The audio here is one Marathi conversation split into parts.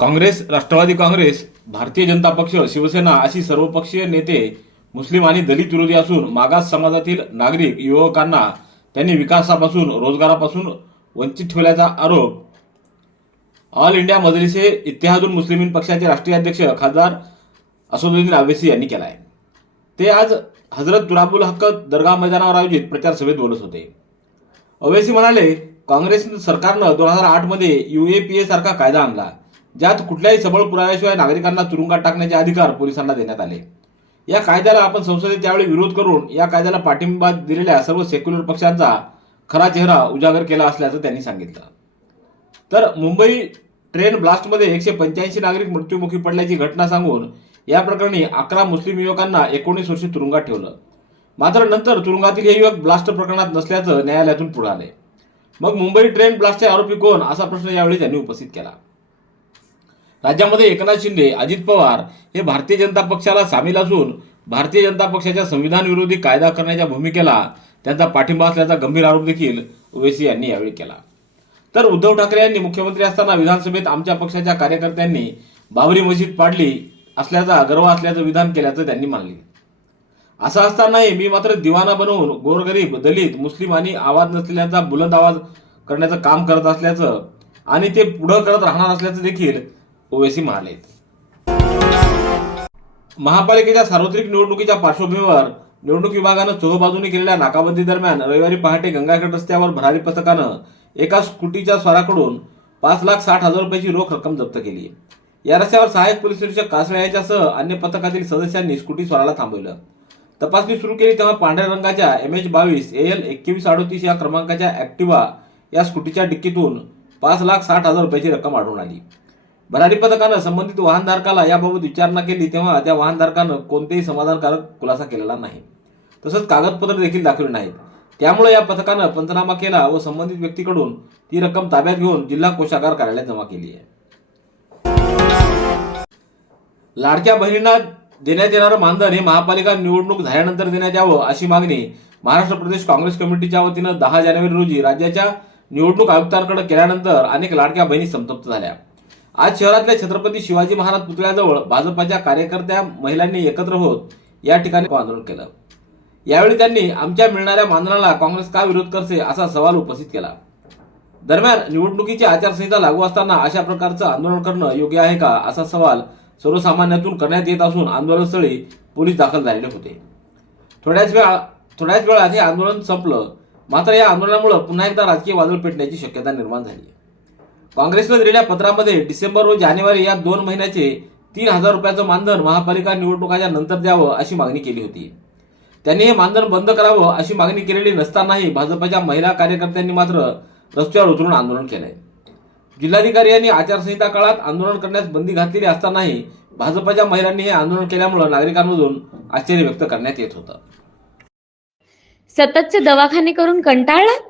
काँग्रेस राष्ट्रवादी काँग्रेस भारतीय जनता पक्ष शिवसेना अशी सर्वपक्षीय नेते मुस्लिम आणि दलित विरोधी असून मागास समाजातील नागरिक युवकांना त्यांनी विकासापासून रोजगारापासून वंचित ठेवल्याचा आरोप. ऑल इंडिया मजलिसे इतिहादून मुस्लिमीन पक्षाचे राष्ट्रीय अध्यक्ष खासदार असदुद्दीन अवेसी यांनी केला आहे ते आज हजरत तुराबुल हक्क दर्गा मैदानावर आयोजित प्रचार सभेत बोलत होते. अवेसी म्हणाले काँग्रेस सरकारनं दोन हजार आठमध्ये ए सारखा कायदा आणला. ज्यात कुठल्याही सबळ पुराव्याशिवाय नागरिकांना तुरुंगात टाकण्याचे अधिकार पोलिसांना देण्यात आले. या कायद्याला आपण संसदेत त्यावेळी विरोध करून या कायद्याला पाठिंबा दिलेल्या सर्व सेक्युलर पक्षांचा खरा चेहरा उजागर केला असल्याचं त्यांनी सांगितलं. तर मुंबई ट्रेन ब्लास्टमध्ये एकशे पंच्याऐंशी नागरिक मृत्युमुखी पडल्याची घटना सांगून या प्रकरणी अकरा मुस्लिम युवकांना एकोणीस वर्षी तुरुंगात ठेवलं. मात्र नंतर तुरुंगातील हे युवक ब्लास्ट प्रकरणात नसल्याचं न्यायालयातून पुढे आले मग मुंबई ट्रेन ब्लास्टचे आरोपी कोण असा प्रश्न यावेळी त्यांनी उपस्थित केला. राज्यामध्ये एकनाथ शिंदे अजित पवार हे भारतीय जनता पक्षाला सामील असून भारतीय जनता पक्षाच्या संविधान विरोधी कायदा करण्याच्या भूमिकेला त्यांचा पाठिंबा असल्याचा गंभीर आरोप देखील ओवेसी यांनी यावेळी केला. तर उद्धव ठाकरे यांनी मुख्यमंत्री असताना विधानसभेत आमच्या पक्षाच्या कार्यकर्त्यांनी बाबरी मशीद पाडली असल्याचा गर्व असल्याचं विधान केल्याचं त्यांनी मानले. असं असतानाही मी मात्र दिवाना बनवून गोरगरीब दलित मुस्लिम आणि आवाज नसलेल्यांचा बुलंद आवाज करण्याचं काम करत असल्याचं आणि ते पुढं करत राहणार असल्याचं देखील ओवेसी म्हणाले महापालिकेच्या सार्वत्रिक निवडणुकीच्या पार्श्वभूमीवर निवडणूक विभागानं चोहबाजूने केलेल्या नाकाबंदी दरम्यान रविवारी पहाटे गंगाखेड रस्त्यावर भरारी पथकानं एका स्कूटीच्या स्वाराकडून पाच लाख साठ हजार रुपयाची रोख रक्कम जप्त केली. या रस्त्यावर सहाय्यक पोलीस निरीक्षक कासळे यांच्यासह अन्य पथकातील सदस्यांनी स्कूटी स्वाराला थांबवलं. तपासणी सुरू केली तेव्हा पांढऱ्या रंगाच्या एम एच बावीस ए एल एकवीस अडोतीस या क्रमांकाच्या ऍक्टिवा या स्कूटीच्या डिक्कीतून पाच लाख साठ हजार रुपयाची रक्कम आढळून आली. भरारी पथकानं संबंधित वाहनधारकाला याबाबत विचारणा केली तेव्हा त्या वाहनधारकानं कोणतेही समाधानकारक खुलासा केलेला नाही. तसंच कागदपत्र देखील दाखवली नाहीत. त्यामुळे या पथकानं पंचनामा केला व संबंधित व्यक्तीकडून ती रक्कम ताब्यात घेऊन जिल्हा कोषागार कार्यालयात जमा केली आहे. लाडक्या बहिणींना देण्यात येणारं मानधन हे महापालिका निवडणूक झाल्यानंतर देण्यात यावं अशी मागणी महाराष्ट्र प्रदेश काँग्रेस कमिटीच्या वतीनं दहा जानेवारी रोजी राज्याच्या निवडणूक आयुक्तांकडे केल्यानंतर अनेक लाडक्या बहिणी संतप्त झाल्या. आज शहरातल्या छत्रपती शिवाजी महाराज पुतळ्याजवळ भाजपाच्या कार्यकर्त्या महिलांनी एकत्र होत या ठिकाणी आंदोलन केलं. यावेळी त्यांनी आमच्या मिळणाऱ्या मानधनाला काँग्रेस का विरोध करते असा सवाल उपस्थित केला. दरम्यान निवडणुकीची आचारसंहिता लागू असताना अशा प्रकारचं आंदोलन करणं योग्य आहे का असा सवाल सर्वसामान्यातून करण्यात येत असून आंदोलनस्थळी पोलीस दाखल झालेले होते. थोड्याच वेळा थोड्याच वेळात हे आंदोलन संपलं. मात्र या आंदोलनामुळे पुन्हा एकदा राजकीय वादळ पेटण्याची शक्यता निर्माण झाली काँग्रेसनं दिलेल्या पत्रामध्ये डिसेंबर व जानेवारी या दोन महिन्याचे तीन हजार रुपयाचं मानधन महापालिका निवडणुकाच्या नंतर द्यावं अशी मागणी केली होती. त्यांनी हे मानधन बंद करावं अशी मागणी केलेली नसतानाही भाजपच्या महिला कार्यकर्त्यांनी मात्र रस्त्यावर उतरून आंदोलन केलंय. जिल्हाधिकारी यांनी आचारसंहिता काळात आंदोलन करण्यास बंदी घातलेली असतानाही भाजपच्या महिलांनी हे आंदोलन केल्यामुळे नागरिकांमधून आश्चर्य व्यक्त करण्यात येत होतं. सततचे दवाखाने करून कंटाळलात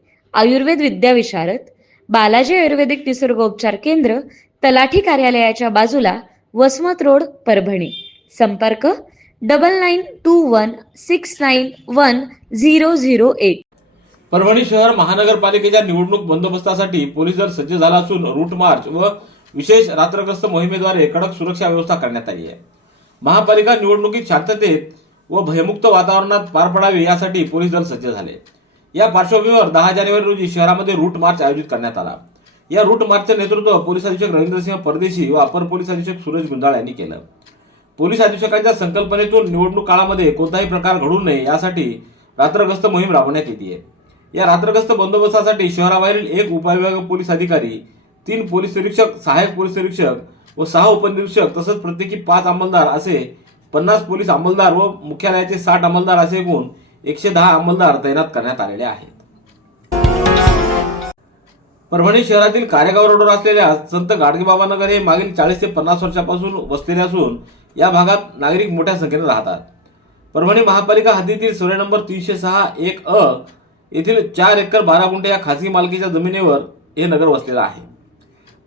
आयुर्वेद विद्याविशारद बालाजी आयुर्वेदिक निसर्गोपचार केंद्र तलाठी कार्यालयाच्या बाजूला वसमत रोड परभणी. संपर्क double nine two one six nine one zero zero eight Parbhani शहर महानगरपालिकेच्या निवडणूक बंदोबस्तासाठी पोलीस दल सज्ज झाला असून रूट मार्च व विशेष रात्रग्रस्त मोहिमेद्वारे कडक सुरक्षा व्यवस्था करण्यात आली आहे. महापालिका निवडणुकीत शांततेत व भयमुक्त वातावरणात पार पडावे यासाठी पोलीस दल सज्ज झाले. या पार्श्वभूमीवर दहा जानेवारी रोजी शहरामध्ये रूट मार्च आयोजित करण्यात आला. या रूट मार्चचं नेतृत्व पोलीस अधीक्षक रवींद्रसिंह परदेशी व अपर पोलीस अधीक्षक सूरज गुंजाळ यांनी केलं. पोलीस अधीक्षकांच्या संकल्पनेतून निवडणूक काळामध्ये कोणताही प्रकार घडू नये यासाठी रात्रग्रस्त मोहीम राबवण्यात येते या रात्रगस्त बंदोबस्तासाठी शहराबाहेरील एक उपविभाग पोलीस अधिकारी तीन पोलीस निरीक्षक सहाय्यक पोलीस निरीक्षक व सहा उपनिरीक्षक तसंच प्रत्येकी पाच अंमलदार असे पन्नास पोलीस अंमलदार व मुख्यालयाचे साठ अंमलदार असे एकूण एकशे दहा अंमलदार तैनात करण्यात आलेले आहेत. परभणी शहरातील कारेगाव रोडवर असलेल्या संत गाडगेबाबा नगर हे मागील चाळीस ते पन्नास वर्षापासून वसलेले असून या भागात नागरिक मोठ्या संख्येने राहतात. परभणी महापालिका हद्दीतील सर्वे नंबर तीनशे सहा एक अ येथील चार एकर बारा गुंठे या खासगी मालकीच्या जमिनीवर हे नगर वसलेलं आहे.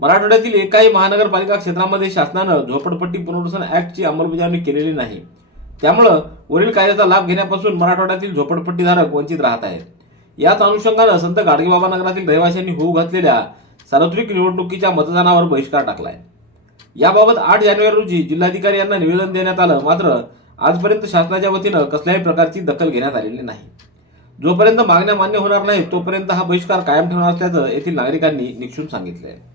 मराठवाड्यातील एकाही महानगरपालिका क्षेत्रामध्ये शासनानं झोपडपट्टी पुनर्वसन ऍक्टची अंमलबजावणी केलेली नाही. त्यामुळं वरील कायद्याचा लाभ घेण्यापासून मराठवाड्यातील झोपडपट्टीधारक वंचित राहत आहेत. याच अनुषंगानं संत गाडगेबाबा नगरातील रहिवाशांनी होऊ घातलेल्या सार्वत्रिक निवडणुकीच्या मतदानावर बहिष्कार टाकलाय. याबाबत आठ जानेवारी रोजी जिल्हाधिकारी यांना निवेदन देण्यात आलं मात्र आजपर्यंत शासनाच्या वतीनं कसल्याही प्रकारची दखल घेण्यात आलेली नाही. जोपर्यंत मागण्या मान्य होणार नाही तोपर्यंत हा बहिष्कार कायम ठेवणार असल्याचं येथील नागरिकांनी निक्षून आहे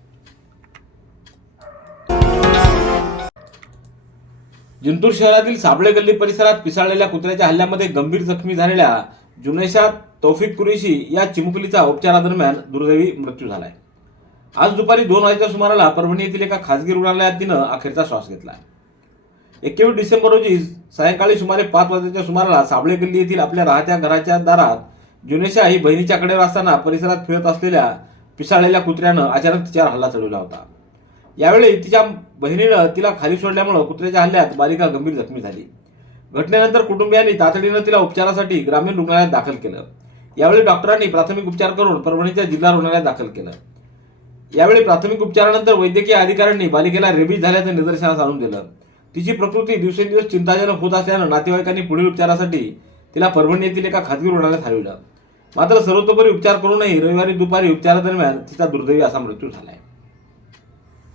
जिंतूर शहरातील साबळे गल्ली परिसरात पिसाळलेल्या कुत्र्याच्या हल्ल्यामध्ये गंभीर जखमी झालेल्या जुनेशा तौफिक कुरेशी या चिमुकलीचा उपचारादरम्यान दुर्दैवी मृत्यू झालाय. आज दुपारी दोन वाजेच्या सुमाराला परभणी येथील एका खासगी रुग्णालयात तिनं अखेरचा श्वास घेतला एकवीस डिसेंबर रोजी सायंकाळी सुमारे पाच वाजेच्या सुमाराला साबळे गल्ली येथील आपल्या राहत्या घराच्या दारात जुनेशा ही बहिणीच्या कडेवर असताना परिसरात फिरत असलेल्या पिसाळलेल्या कुत्र्यानं अचानक तिच्यावर हल्ला चढवला होता. यावेळी तिच्या बहिणीनं तिला खाली सोडल्यामुळे कुत्र्याच्या हल्ल्यात बालिका गंभीर जखमी झाली. घटनेनंतर कुटुंबियांनी तातडीनं तिला उपचारासाठी ग्रामीण रुग्णालयात दाखल केलं. यावेळी डॉक्टरांनी प्राथमिक उपचार करून परभणीच्या जिल्हा रुग्णालयात दाखल केलं. यावेळी प्राथमिक उपचारानंतर वैद्यकीय अधिकाऱ्यांनी बालिकेला रेबीज झाल्याचं निदर्शनास आणून दिलं. तिची प्रकृती दिवसेंदिवस चिंताजनक होत असल्यानं नातेवाईकांनी पुढील उपचारासाठी तिला परभणी येथील एका खाजगी रुग्णालयात हलविलं. मात्र सर्वतोपरी उपचार करूनही रविवारी दुपारी उपचारादरम्यान तिचा दुर्दैवी असा मृत्यू झाला आहे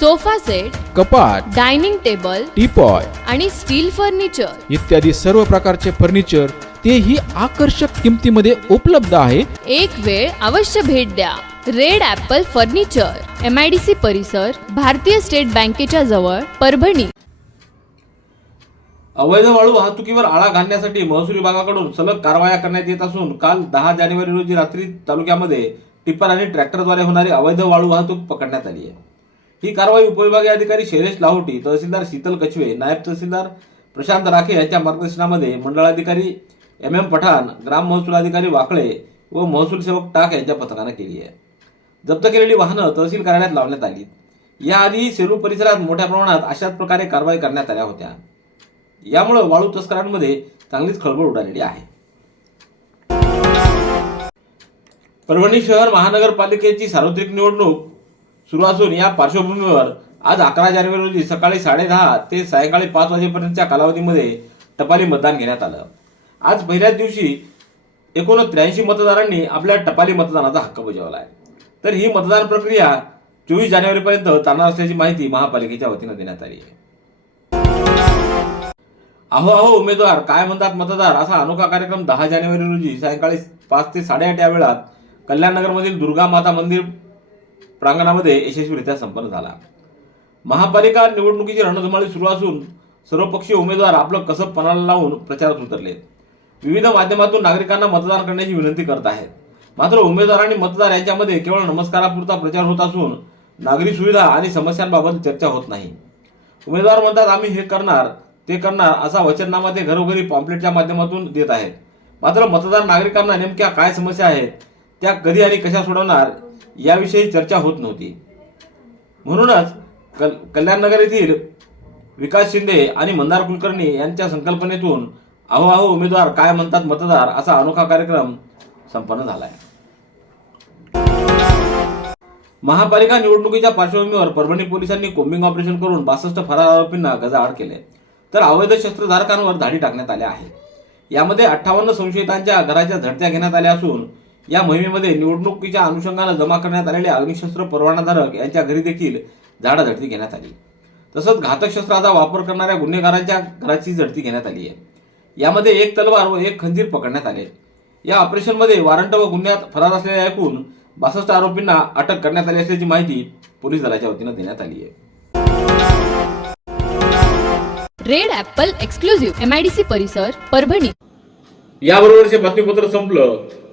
sofa set कपाट डायनिंग टेबल टीपॉय आणि स्टील फर्निचर. इत्यादी सर्व प्रकारचे फर्निचर तेही आकर्षक किमतीमध्ये उपलब्ध आहे. एक वेळ अवश्य भेट द्या. Red apple furniture M I D C परिसर भारतीय स्टेट बँकेच्या जवळ परभणी. अवैध वाळू वाहतुकीवर आळा घालण्यासाठी महसूल विभागाकडून सलग कारवाया करण्यात येत असून काल दहा जानेवारी रोजी रात्री तालुक्यामध्ये टिप्पर आणि ट्रॅक्टरद्वारे होणारी अवैध वाळू वाहतूक पकडण्यात आली आहे. ही कारवाई उपविभागीय अधिकारी शैलेश लाहोटी तहसीलदार शीतल कछवे नायब तहसीलदार प्रशांत राखे यांच्या मार्गदर्शनामध्ये मंडळाधिकारी एम एम पठाण ग्राम महसूल अधिकारी वाकळे व महसूल सेवक टाक यांच्या पथकानं केली आहे. जप्त केलेली वाहनं तहसील कार्यालयात लावण्यात आली. याआधी सेलू परिसरात मोठ्या प्रमाणात अशाच प्रकारे कारवाई करण्यात आल्या होत्या. यामुळे वाळू तस्करांमध्ये चांगलीच खळबळ उडालेली आहे. परभणी शहर महानगरपालिकेची सार्वत्रिक निवडणूक सुरू असून या पार्श्वभूमीवर आज अकरा जानेवारी रोजी सकाळी साडेदहा ते सायंकाळी पाच वाजेपर्यंतच्या कालावधीमध्ये टपाली मतदान घेण्यात आलं. आज पहिल्याच दिवशी एकूण त्र्याऐंशी मतदारांनी आपल्या टपाली मतदानाचा हक्क बजावला आहे तर ही मतदान प्रक्रिया चोवीस जानेवारीपर्यंत चालणार असल्याची माहिती महापालिकेच्या वतीनं देण्यात आली आहे. अहो अहो उमेदवार काय म्हणतात मतदार? असा अनोखा कार्यक्रम दहा जानेवारी रोजी सायंकाळी पाच ते साडेआठ या वेळात कल्याणनगरमधील दुर्गा माता मंदिर प्रांगणामध्ये यशस्वीरित्या संपन्न झाला. महापालिका निवडणुकीची रणधुमाळी सुरू असून सर्वपक्षीय उमेदवार आपलं कसब पणाला लावून प्रचारात उतरले विविध माध्यमातून नागरिकांना मतदान करण्याची विनंती करत आहेत. मात्र उमेदवार आणि मतदार यांच्यामध्ये केवळ नमस्कारापुरता प्रचार होत असून नागरी सुविधा आणि समस्यांबाबत चर्चा होत नाही. उमेदवार म्हणतात आम्ही हे करणार ते करणार असा वचननामा ते घरोघरी पॉम्पलेटच्या माध्यमातून देत आहेत. मात्र मतदार नागरिकांना नेमक्या काय समस्या आहेत त्या कधी आणि कशा सोडवणार याविषयी चर्चा होत नव्हती. म्हणूनच कल कल्याणनगर येथील विकास शिंदे आणि मंदार कुलकर्णी यांच्या संकल्पनेतून अहो उमेदवार काय म्हणतात मतदार असा अनोखा कार्यक्रम संपन्न झाला आहे महापालिका निवडणुकीच्या पार्श्वभूमीवर परभणी पोलिसांनी कोम्बिंग ऑपरेशन करून बासष्ट फरार आरोपींना गजाआड केले. तर अवैध शस्त्रधारकांवर धाडी टाकण्यात आल्या आहे यामध्ये अठ्ठावन्न संशयितांच्या घराच्या झडत्या घेण्यात आल्या असून या मोहिमेमध्ये निवडणुकीच्या अनुषंगानं जमा करण्यात आलेल्या अग्निशस्त्र परवानाधारक यांच्या घरी देखील झाडाझडती घेण्यात आली. तसंच घातक शस्त्राचा वापर करणाऱ्या गुन्हेगारांच्या घराची झडती घेण्यात आली आहे. यामध्ये एक तलवार व एक खंजीर पकडण्यात आले. या ऑपरेशनमध्ये वारंट व गुन्ह्यात फरार असलेल्या एकूण बासष्ट आरोपींना अटक करण्यात आली असल्याची माहिती पोलीस दलाच्या वतीनं देण्यात आली आहे. रेड ॲपल एक्सक्लुझिव्ह एमआयडीसी परिसर परभणी. याबरोबरचे बातमीपत्र संपलं.